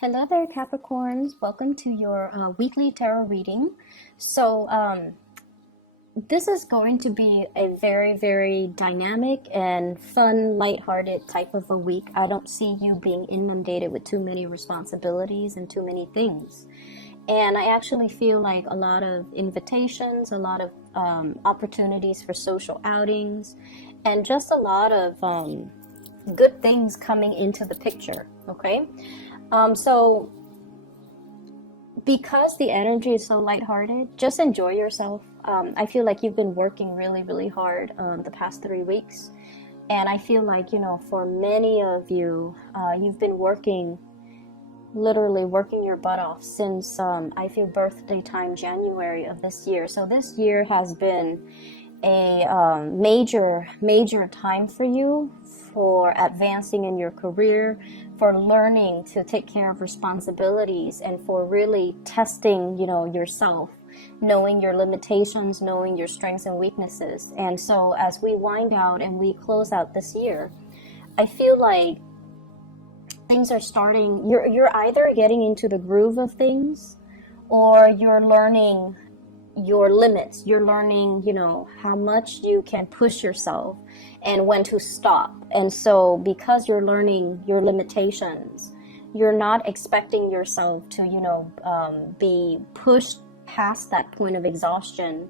Hello there, Capricorns. Welcome to your weekly tarot reading. This is going to be a very, very dynamic and fun, lighthearted type of a week. I don't see you being inundated with too many responsibilities and too many things. And I actually feel like a lot of invitations, a lot of opportunities for social outings, and just a lot of good things coming into the picture, okay? So because the energy is so lighthearted, just enjoy yourself. I feel like you've been working really, really hard the past 3 weeks. And I feel like, for many of you, you've been working, literally working your butt off since, I feel, birthday time, January of this year. So this year has been a major time for you for advancing in your career, for learning to take care of responsibilities, and for really testing, yourself, knowing your limitations, knowing your strengths and weaknesses. And so as we wind out and we close out this year, I feel like things are starting, you're either getting into the groove of things, or you're learning your limits. You're learning, how much you can push yourself and when to stop. And so because you're learning your limitations, you're not expecting yourself to, be pushed past that point of exhaustion.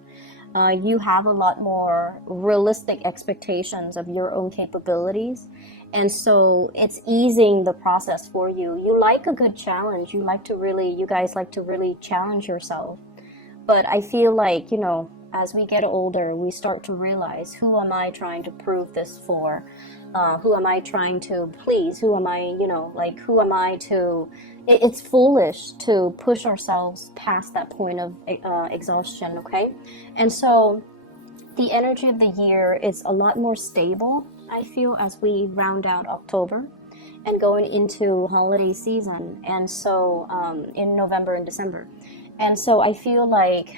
You have a lot more realistic expectations of your own capabilities. And so it's easing the process for you. You like a good challenge. You guys like to really challenge yourself. But I feel like, as we get older, we start to realize, who am I trying to prove this for? Who am I trying to please? Who am I, who am I to... It's foolish to push ourselves past that point of exhaustion, okay? And so the energy of the year is a lot more stable, I feel, as we round out October and going into holiday season. And so in November and December. And so I feel like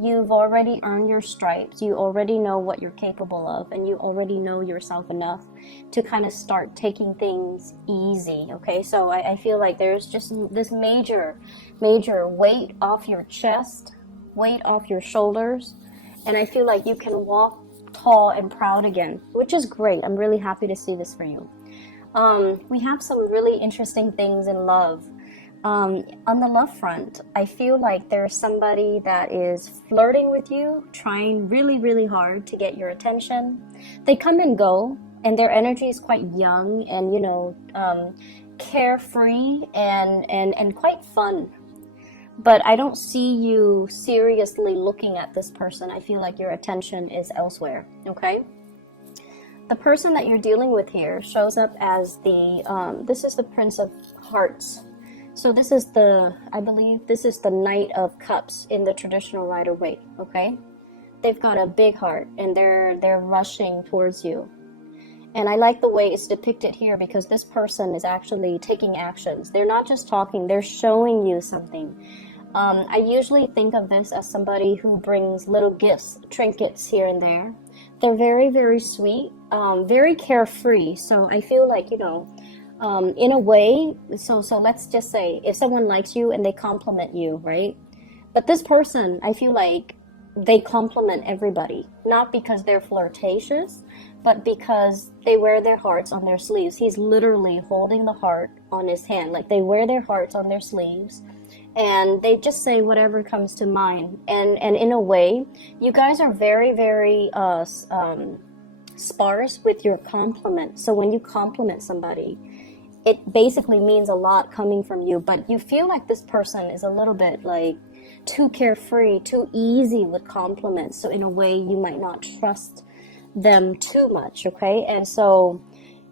you've already earned your stripes. You already know what you're capable of, and you already know yourself enough to kind of start taking things easy, okay? So I feel like there's just this major weight off your chest, weight off your shoulders, and I feel like you can walk tall and proud again, which is great. I'm really happy to see this for you. We have some really interesting things in love. On the love front, I feel like there's somebody that is flirting with you, trying really, really hard to get your attention. They come and go, and their energy is quite young and, carefree and quite fun. But I don't see you seriously looking at this person. I feel like your attention is elsewhere, okay? The person that you're dealing with here shows up as this is the Prince of Hearts. So this is I believe this is the Knight of Cups in the traditional Rider-Waite, okay? They've got a big heart, and they're rushing towards you. And I like the way it's depicted here, because this person is actually taking actions. They're not just talking, they're showing you something. I usually think of this as somebody who brings little gifts, trinkets here and there. They're very, very sweet, very carefree. So I feel like, in a way, so let's just say if someone likes you and they compliment you, right? But this person, I feel like they compliment everybody, not because they're flirtatious, but because they wear their hearts on their sleeves. He's literally holding the heart on his hand. Like, they wear their hearts on their sleeves, and they just say whatever comes to mind. And in a way, you guys are very, very sparse with your compliment. So when you compliment somebody, it basically means a lot coming from you, but you feel like this person is a little bit like too carefree, too easy with compliments. So in a way, you might not trust them too much, okay? And so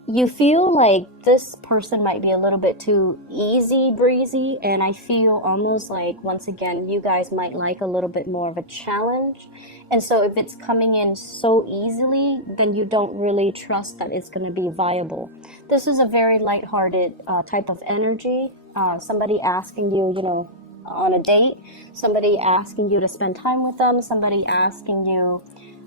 you feel like this person might be a little bit too easy breezy, and I feel almost like, once again, you guys might like a little bit more of a challenge. And so if it's coming in so easily, then you don't really trust that it's going to be viable. This is a very lighthearted type of energy. Somebody asking you, on a date, somebody asking you to spend time with them, somebody asking you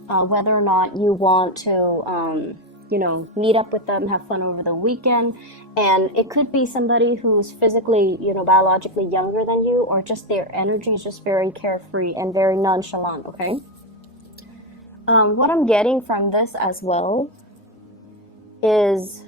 whether or not you want to you know, meet up with them, have fun over the weekend. And it could be somebody who's physically, you know, biologically younger than you, or just their energy is just very carefree and very nonchalant, okay? What I'm getting from this as well is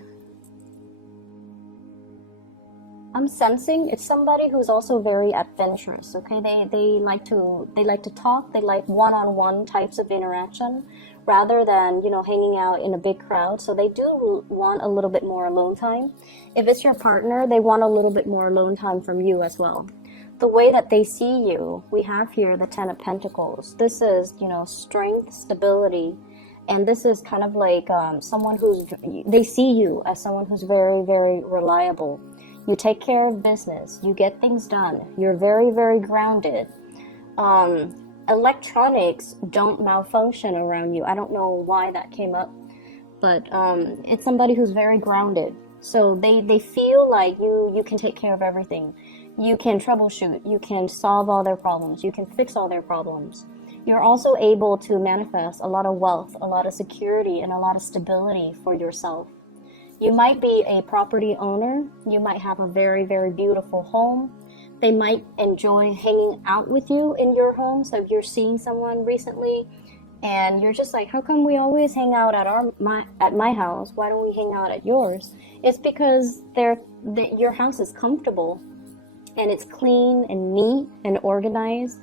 I'm sensing it's somebody who's also very adventurous, okay? They like to talk, they like one-on-one types of interaction rather than, you know, hanging out in a big crowd. So they do want a little bit more alone time. If it's your partner, they want a little bit more alone time from you as well. The way that they see you, we have here the Ten of Pentacles. This is, you know, strength, stability, and this is kind of like someone they see you as someone who's very, very reliable. You take care of business. You get things done. You're very, very grounded. Electronics don't malfunction around you. I don't know why that came up, but it's somebody who's very grounded. So they feel like you can take care of everything. You can troubleshoot. You can solve all their problems. You can fix all their problems. You're also able to manifest a lot of wealth, a lot of security, and a lot of stability for yourself. You might be a property owner. You might have a very, very beautiful home. They might enjoy hanging out with you in your home. So if you're seeing someone recently and you're just like, how come we always hang out at my house? Why don't we hang out at yours? It's because your house is comfortable and it's clean and neat and organized.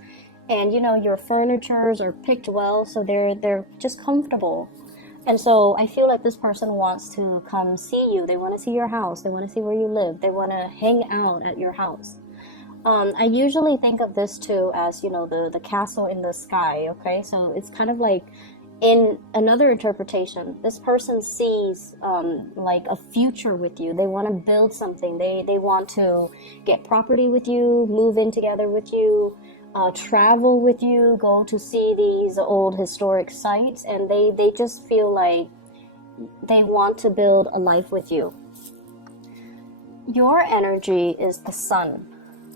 And, you know, your furnitures are picked well, so they're just comfortable. And so I feel like this person wants to come see you. They want to see your house. They want to see where you live. They want to hang out at your house. I usually think of this too as, you know, the castle in the sky, okay? So it's kind of like, in another interpretation, this person sees like a future with you. They want to build something. They want to get property with you, move in together with you, travel with you, go to see these old historic sites, and they just feel like they want to build a life with you. Your energy is the sun.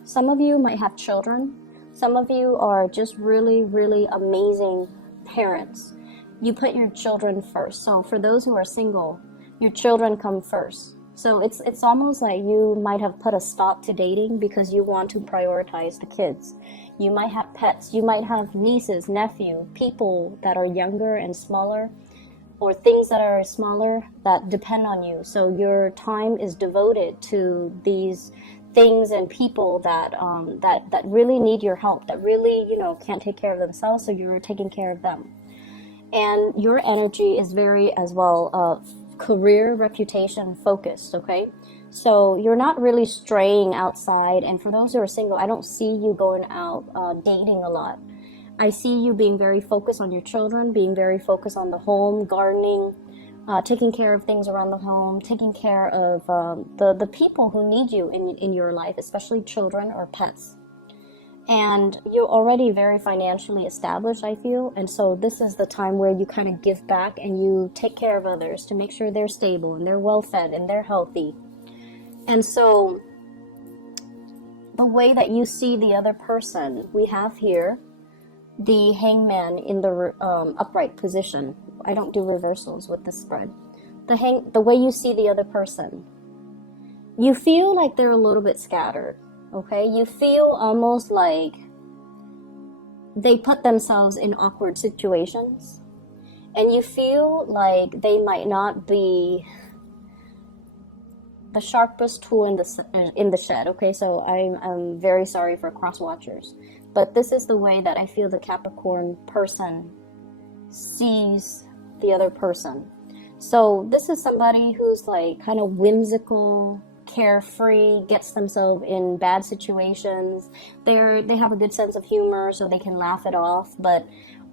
Some of you might have children. Some of you are just really, really amazing parents. You put your children first. So for those who are single, your children come first. So it's almost like you might have put a stop to dating because you want to prioritize the kids. You might have pets. You might have nieces, nephew, people that are younger and smaller, or things that are smaller that depend on you. So your time is devoted to these things and people that really need your help, that really, you know, can't take care of themselves. So you're taking care of them. And your energy is very, as well, career, reputation focused, okay? So you're not really straying outside. And for those who are single, I don't see you going out dating a lot. I see you being very focused on your children, being very focused on the home, gardening, taking care of things around the home, taking care of the people who need you in your life, especially children or pets. And you're already very financially established, I feel. And so this is the time where you kind of give back and you take care of others to make sure they're stable and they're well fed and they're healthy. And so the way that you see the other person, we have here the hangman in the upright position. I don't do reversals with this spread. The way you see the other person, you feel like they're a little bit scattered. Okay, you feel almost like they put themselves in awkward situations, and you feel like they might not be the sharpest tool in the shed. Okay, so I'm very sorry for cross watchers, but this is the way that I feel the Capricorn person sees the other person. So this is somebody who's like kind of whimsical, carefree, gets themselves in bad situations. They have a good sense of humor, so they can laugh it off. But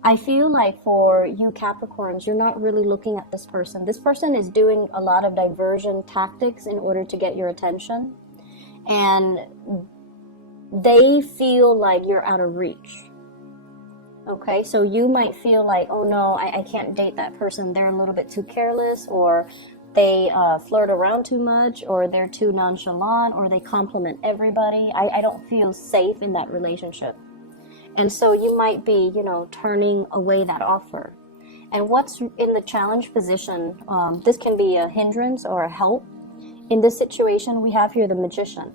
I feel like for you Capricorns, you're not really looking at this person. This person is doing a lot of diversion tactics in order to get your attention, and they feel like you're out of reach. Okay, so you might feel like, oh no, I can't date that person. They're a little bit too careless, or they flirt around too much, or they're too nonchalant, or they compliment everybody. I don't feel safe in that relationship. And so you might be, you know, turning away that offer. And what's in the challenge position, this can be a hindrance or a help. In this situation, we have here the Magician.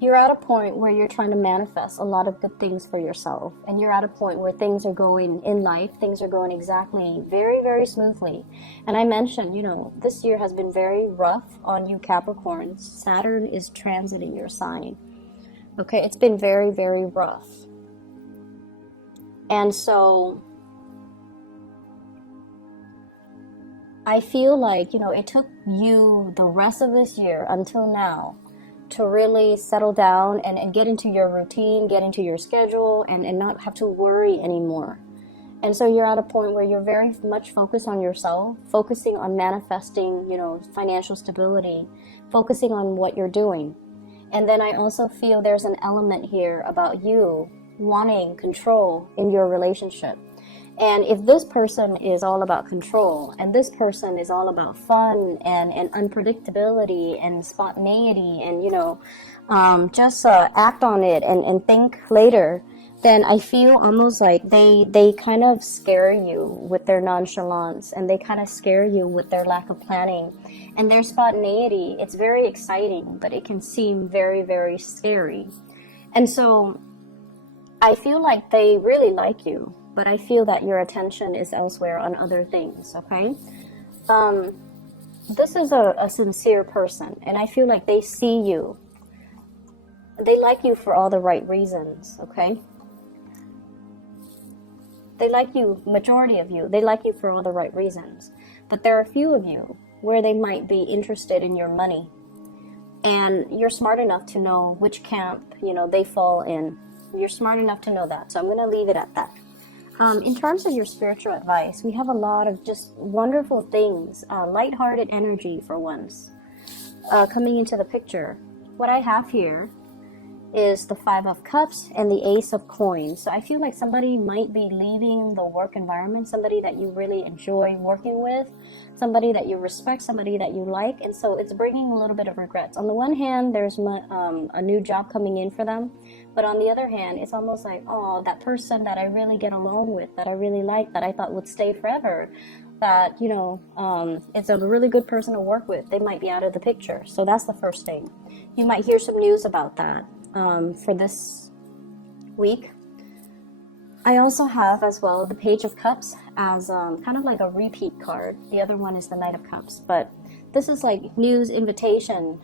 You're at a point where you're trying to manifest a lot of good things for yourself. And you're at a point where things are going in life, things are going exactly very, very smoothly. And I mentioned, this year has been very rough on you Capricorns. Saturn is transiting your sign. Okay, it's been very, very rough. And so I feel like, it took you the rest of this year until now to really settle down and get into your routine, get into your schedule, and not have to worry anymore. And so you're at a point where you're very much focused on yourself, focusing on manifesting, financial stability, focusing on what you're doing. And then I also feel there's an element here about you wanting control in your relationship. And if this person is all about control, and this person is all about fun and unpredictability and spontaneity and, just act on it and think later, then I feel almost like they kind of scare you with their nonchalance, and they kind of scare you with their lack of planning. And their spontaneity, it's very exciting, but it can seem very, very scary. And so I feel like they really like you, but I feel that your attention is elsewhere on other things, okay? This is a sincere person, and I feel like they see you. They like you for all the right reasons, okay? They like you, majority of you, they like you for all the right reasons. But there are a few of you where they might be interested in your money. And you're smart enough to know which camp, they fall in. You're smart enough to know that. So I'm going to leave it at that. In terms of your spiritual advice, we have a lot of just wonderful things, lighthearted energy for once, coming into the picture. What I have here is the 5 of Cups and the Ace of Coins. So I feel like somebody might be leaving the work environment, somebody that you really enjoy working with, somebody that you respect, somebody that you like, and so it's bringing a little bit of regrets. On the one hand, there's a new job coming in for them, but on the other hand, it's almost like, oh, that person that I really get along with, that I really like, that I thought would stay forever, that, it's a really good person to work with, they might be out of the picture. So that's the first thing. You might hear some news about that for this week. I also have as well the Page of Cups as kind of like a repeat card. The other one is the Knight of Cups, but this is like news, invitation,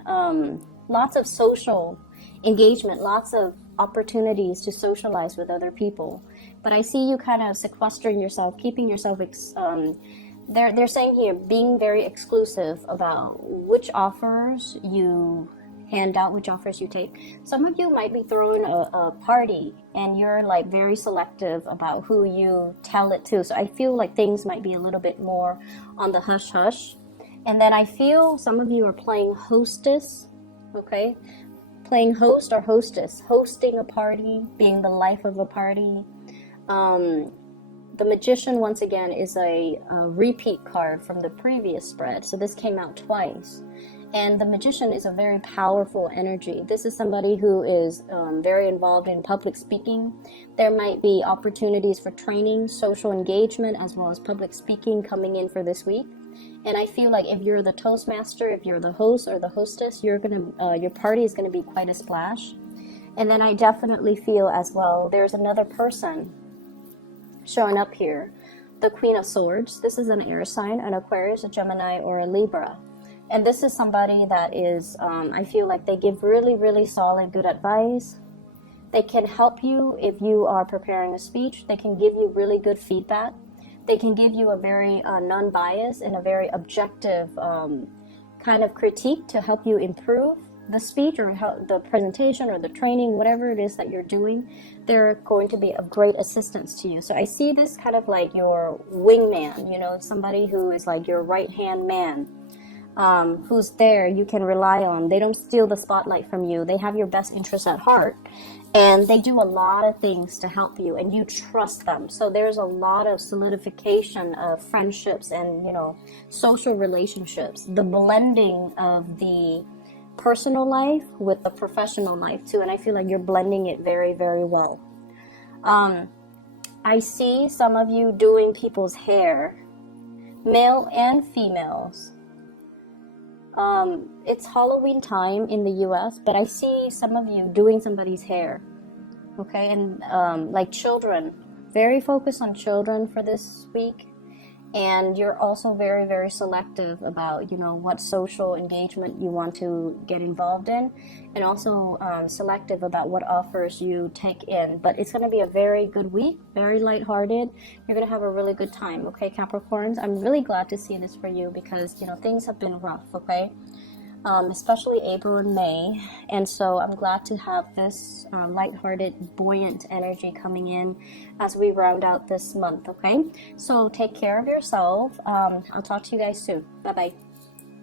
lots of social engagement, lots of opportunities to socialize with other people. But I see you kind of sequestering yourself, keeping yourself, they're saying here, being very exclusive about which offers you hand out, which offers you take. Some of you might be throwing a party and you're like very selective about who you tell it to. So I feel like things might be a little bit more on the hush hush. And then I feel some of you are playing hostess, okay? Playing host or hostess, hosting a party, being the life of a party. The Magician, once again, is a repeat card from the previous spread. So this came out twice. And the Magician is a very powerful energy. This is somebody who is very involved in public speaking. There might be opportunities for training, social engagement, as well as public speaking coming in for this week. And I feel like if you're the Toastmaster, if you're the host or the hostess, your party is gonna be quite a splash. And then I definitely feel as well, there's another person showing up here. The Queen of Swords. This is an air sign, an Aquarius, a Gemini, or a Libra. And this is somebody that is, I feel like they give really, really solid, good advice. They can help you if you are preparing a speech. They can give you really good feedback. They can give you a very non-biased and a very objective kind of critique to help you improve the speech or the presentation or the training, whatever it is that you're doing. They're going to be of great assistance to you. So I see this kind of like your wingman, somebody who is like your right-hand man. Who's there, you can rely on. They don't steal the spotlight from you. They have your best interests at heart. And they do a lot of things to help you, and you trust them. So there's a lot of solidification of friendships and, social relationships. The blending of the personal life with the professional life too. And I feel like you're blending it very, very well. I see some of you doing people's hair, male and females. It's Halloween time in the US, but I see some of you doing somebody's hair. Okay, and like children, very focused on children for this week. And you're also very, very selective about, you know, what social engagement you want to get involved in, and also selective about what offers you take in. But it's going to be a very good week, very lighthearted. You're going to have a really good time, okay, Capricorns? I'm really glad to see this for you because, you know, things have been rough, okay? Especially April and May. And so I'm glad to have this lighthearted, buoyant energy coming in as we round out this month, okay? So take care of yourself. I'll talk to you guys soon. Bye-bye.